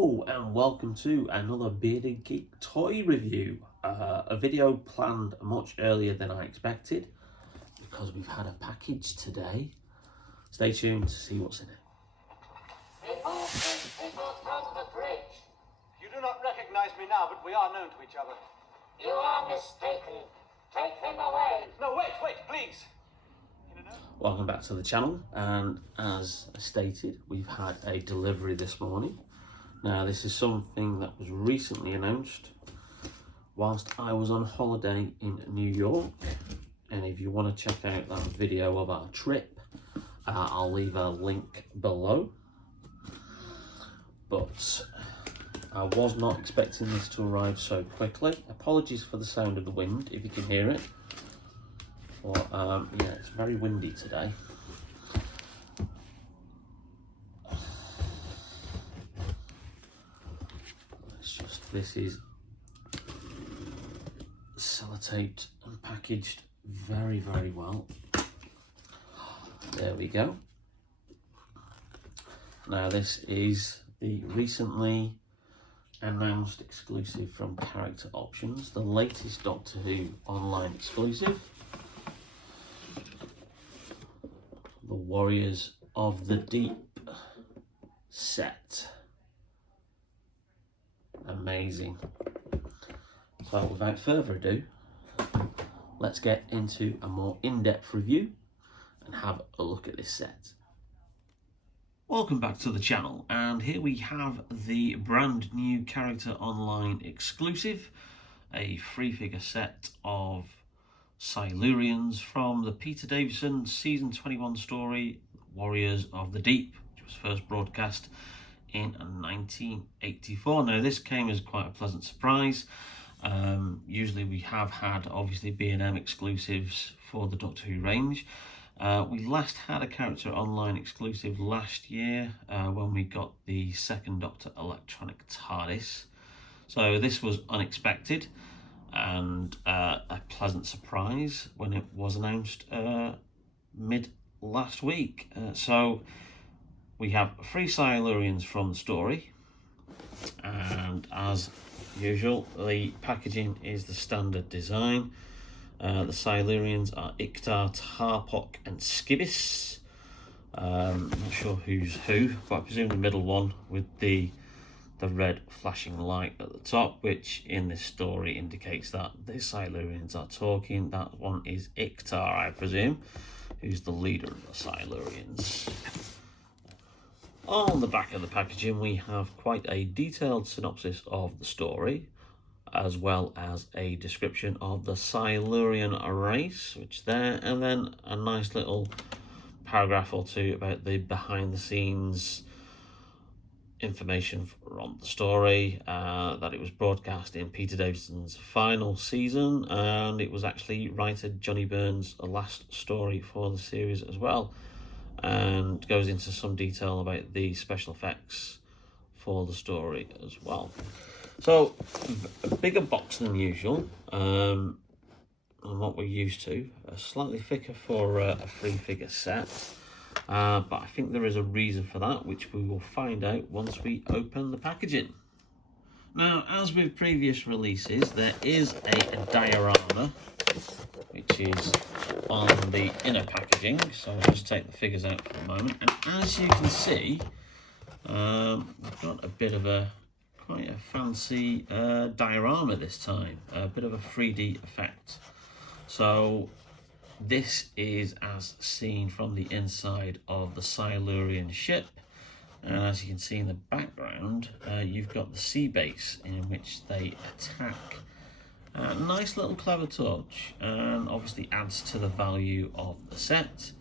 Hello and welcome to another Bearded Geek toy review. A video planned much earlier than I expected because we've had a package today. Stay tuned to see what's in it. You do not recognize me now, but we are known to each other. You are mistaken. Take him away. No, wait, please. Welcome back to the channel, and as stated, we've had a delivery this morning. Now, this is something that was recently announced whilst I was on holiday in New York, and if you want to check out that video of our trip, I'll leave a link below. But I was not expecting this to arrive so quickly. Apologies for the sound of the wind, if you can hear it. But yeah, it's very windy today. This is sellotaped and packaged very well. There we go. Now this is the recently announced exclusive from Character Options, the latest Doctor Who online exclusive. The Warriors of the Deep set. Amazing. So without further ado, let's get into a more in-depth review and have a look at this set. Welcome back to the channel, and here we have the brand new Character Online exclusive, a free figure set of Silurians from the Peter Davison season 21 story Warriors of the Deep, which was first broadcast in 1984. Now this came as quite a pleasant surprise. Usually we have had obviously B&M exclusives for the Doctor Who range. We last had a Character Online exclusive last year when we got the second Doctor electronic TARDIS. So this was unexpected and a pleasant surprise when it was announced mid last week. So we have 3 Silurians from the story, and as usual, the packaging is the standard design. The Silurians are Iktar, Tarpok, and Skibis. Not sure who's who, but I presume the middle one with the red flashing light at the top, which in this story indicates that the Silurians are talking. That one is Iktar, I presume, who's the leader of the Silurians. On the back of the packaging, we have quite a detailed synopsis of the story, as well as a description of the Silurian race, which there, and then a nice little paragraph or two about the behind-the-scenes information from the story, that it was broadcast in Peter Davison's final season, and it was actually writer Johnny Byrne's last story for the series as well, and goes into some detail about the special effects for the story as well. So a bigger box than usual, and what we're used to, slightly thicker for a free figure set, but I think there is a reason for that, which we will find out once we open the packaging. Now, as with previous releases, there is a diorama which is on the inner packaging, so I'll just take the figures out for a moment, and as you can see, we've got a bit of quite a fancy diorama this time, a bit of a 3D effect. So this is as seen from the inside of the Silurian ship, and as you can see in the background, you've got the sea base in which they attack. Nice little clever touch, and obviously adds to the value of the set.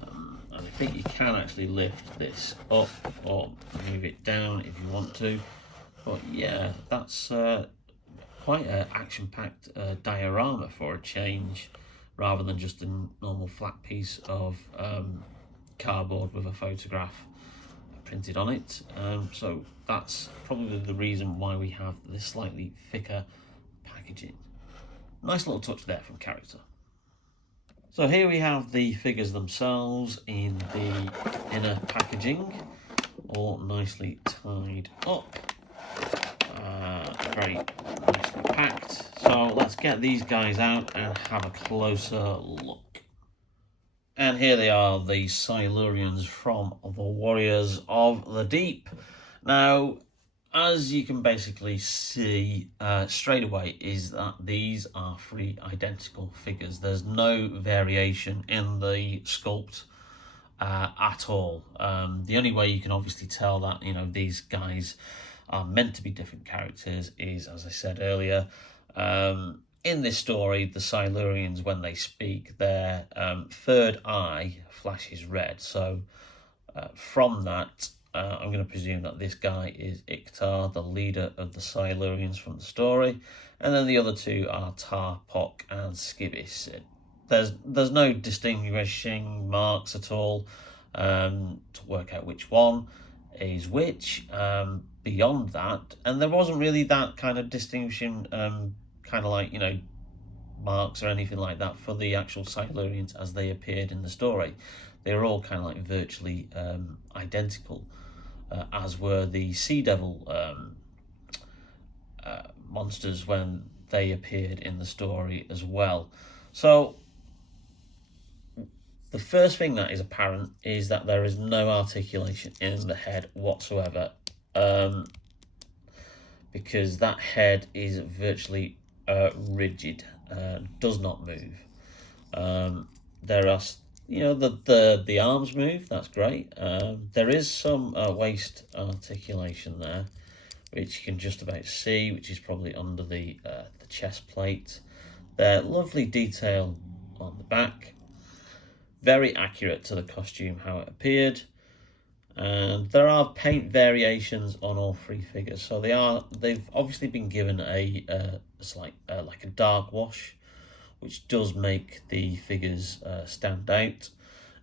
And I think you can actually lift this up or move it down if you want to. But yeah, that's quite an action-packed diorama for a change, rather than just a normal flat piece of cardboard with a photograph printed on it. So that's probably the reason why we have this slightly thicker packaging. Nice little touch there from Character. So here we have the figures themselves in the inner packaging. all nicely tied up. Very nicely packed. So let's get these guys out and have a closer look. And here they are, the Silurians from the Warriors of the Deep. Now, as you can basically see straight away, is that these are three identical figures. There's no variation in the sculpt at all. The only way you can obviously tell that, you know, these guys are meant to be different characters is, as I said earlier, in this story, the Silurians, when they speak, their third eye flashes red. So from that, I'm going to presume that this guy is Iktar, the leader of the Silurians from the story, and then the other two are Tar, Pok, and Skibis. There's no distinguishing marks at all to work out which one is which. Beyond that, and there wasn't really that kind of distinguishing kind of like, you know, marks or anything like that for the actual Silurians as they appeared in the story. They were all kind of like virtually identical, as were the Sea Devil monsters when they appeared in the story as well. So the first thing that is apparent is that there is no articulation in the head whatsoever, because that head is virtually rigid, does not move. There are, you know, the arms move. That's great. There is some waist articulation there, which you can just about see, which is probably under the chest plate. There, lovely detail on the back. Very accurate to the costume how it appeared. And there are paint variations on all three figures, so they've obviously been given a slight like a dark wash, which does make the figures stand out,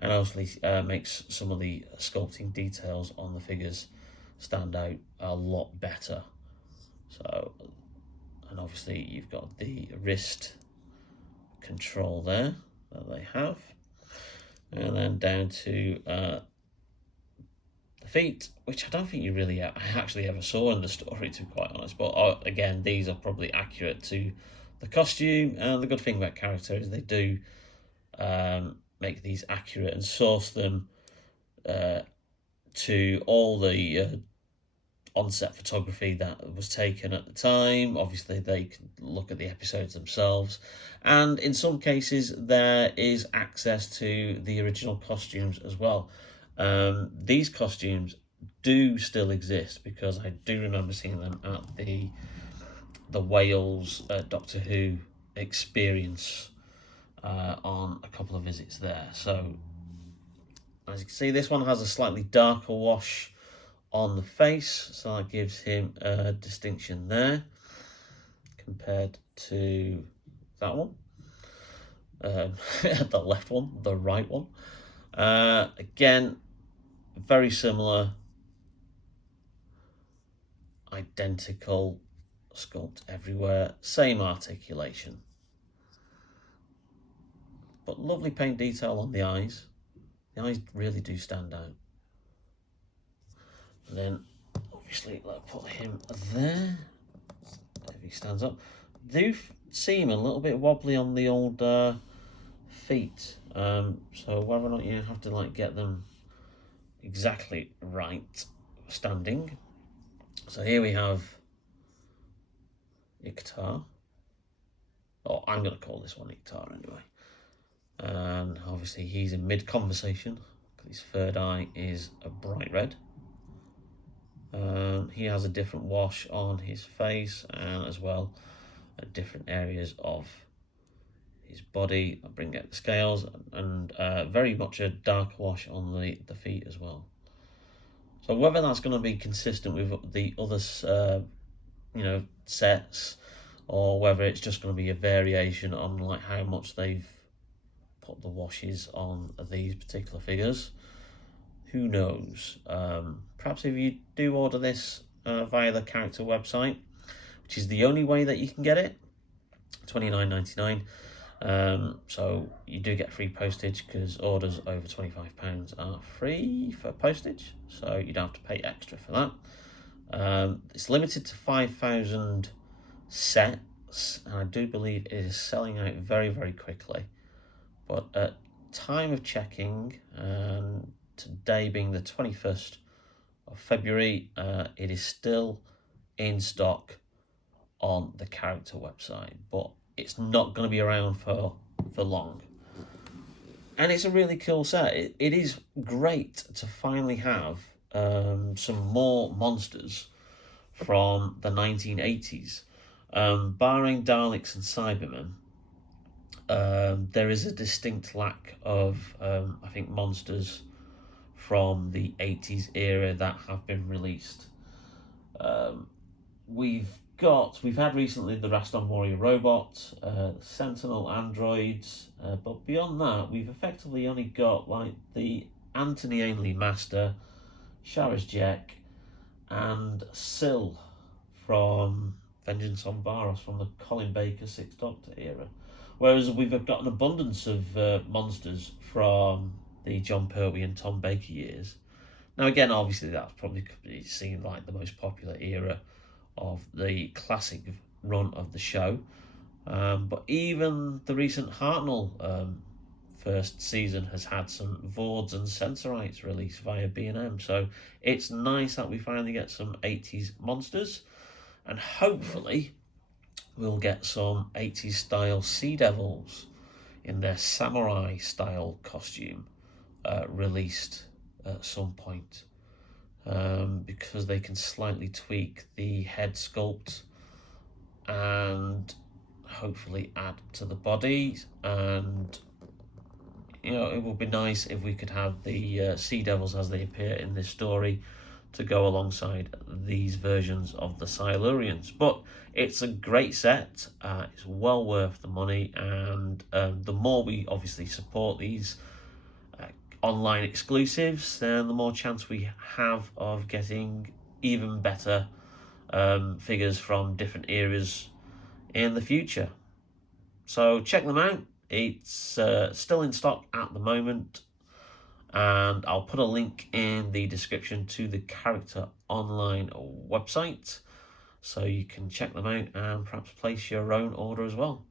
and obviously makes some of the sculpting details on the figures stand out a lot better. So, and obviously you've got the wrist control there that they have, and then down to the feet, which I don't think you really actually ever saw in the story, to be quite honest. But again, these are probably accurate to the costume, and the good thing about character is they do make these accurate and source them to all the on-set photography that was taken at the time. Obviously, they can look at the episodes themselves, and in some cases there is access to the original costumes as well. These costumes do still exist, because I do remember seeing them at the Wales Doctor Who experience on a couple of visits there. So as you can see, this one has a slightly darker wash on the face, so that gives him a distinction there compared to that one. The left one, the right one. Again, very similar, identical sculpt everywhere, same articulation, but lovely paint detail on the eyes. The eyes really do stand out. And then obviously let's put him there if he stands up. Do seem a little bit wobbly on the old feet, so whether or not you have to like get them exactly right standing. So here we have Iktar, or I'm going to call this one Iktar anyway, and obviously he's in mid-conversation, but his third eye is a bright red. He has a different wash on his face, and as well at different areas of his body. I'll bring out the scales, and very much a dark wash on the feet as well. So whether that's going to be consistent with the other sets, or whether it's just going to be a variation on like how much they've put the washes on these particular figures, who knows. Perhaps if you do order this via the character website, which is the only way that you can get it, $29.99, So you do get free postage because orders over £25 are free for postage, so you don't have to pay extra for that. It's limited to 5,000 sets, and I do believe it is selling out very, very quickly. But at time of checking, today being the 21st of February, it is still in stock on the character website, but it's not going to be around for long. And it's a really cool set. It is great to finally have some more monsters from the 1980s. Barring Daleks and Cybermen, there is a distinct lack of, I think, monsters from the 80s era that have been released. We've had recently the Raston Warrior robot, Sentinel androids, but beyond that, we've effectively only got like the Anthony Ainley Master, Sharaz Jek, and Syl from Vengeance on Varos from the Colin Baker Sixth Doctor era. Whereas we've got an abundance of monsters from the John Pertwee and Tom Baker years. Now, again, obviously that's probably seen like the most popular era of the classic run of the show. But even the recent Hartnell first season has had some Vords and Sensorites released via B&M. So it's nice that we finally get some 80s monsters, and hopefully we'll get some 80s style Sea Devils in their samurai style costume released at some point. Because they can slightly tweak the head sculpt and hopefully add to the body. And it would be nice if we could have the Sea Devils as they appear in this story to go alongside these versions of the Silurians. But it's a great set. It's well worth the money, and the more we obviously support these online exclusives, then the more chance we have of getting even better figures from different eras in the future. So check them out. It's still in stock at the moment, and I'll put a link in the description to the Character Online website so you can check them out and perhaps place your own order as well.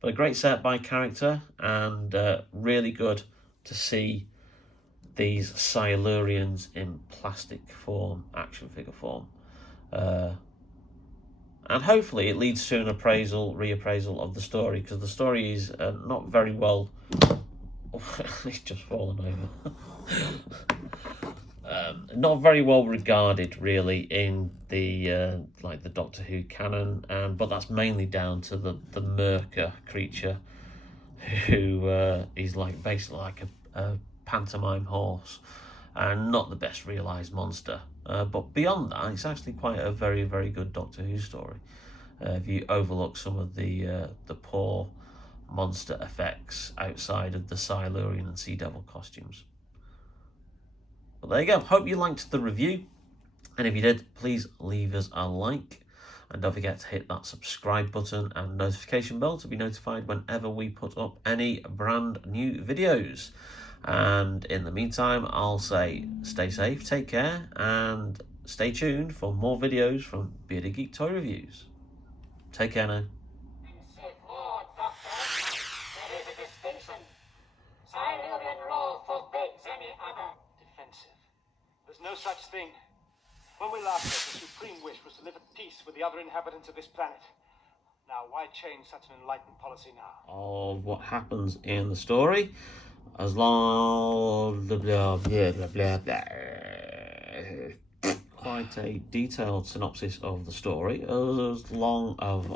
But a great set by Character, and really good to see these Silurians in plastic form, action figure form. And hopefully it leads to an reappraisal of the story, because the story is not very well... it's just fallen over. Not very well regarded, really, in the like the Doctor Who canon, but that's mainly down to the Merker creature, who is like basically like a pantomime horse, and not the best realised monster. But beyond that, it's actually quite a very, very good Doctor Who story. If you overlook some of the poor monster effects outside of the Silurian and Sea Devil costumes. But there you go. Hope you liked the review, and if you did, please leave us a like, and don't forget to hit that subscribe button and notification bell to be notified whenever we put up any brand new videos. And in the meantime, I'll say stay safe, take care, and stay tuned for more videos from Bearded Geek Toy Reviews. Take care now. Say more, Doctor. There is a distinction. Silurian law forbids any other. Defensive. There's no such thing. When we last met, the supreme wish was to live at peace with the other inhabitants of this planet. Now, why change such an enlightened policy now? Of what happens in the story, as long blah blah blah blah blah blah. Quite a detailed synopsis of the story, as long of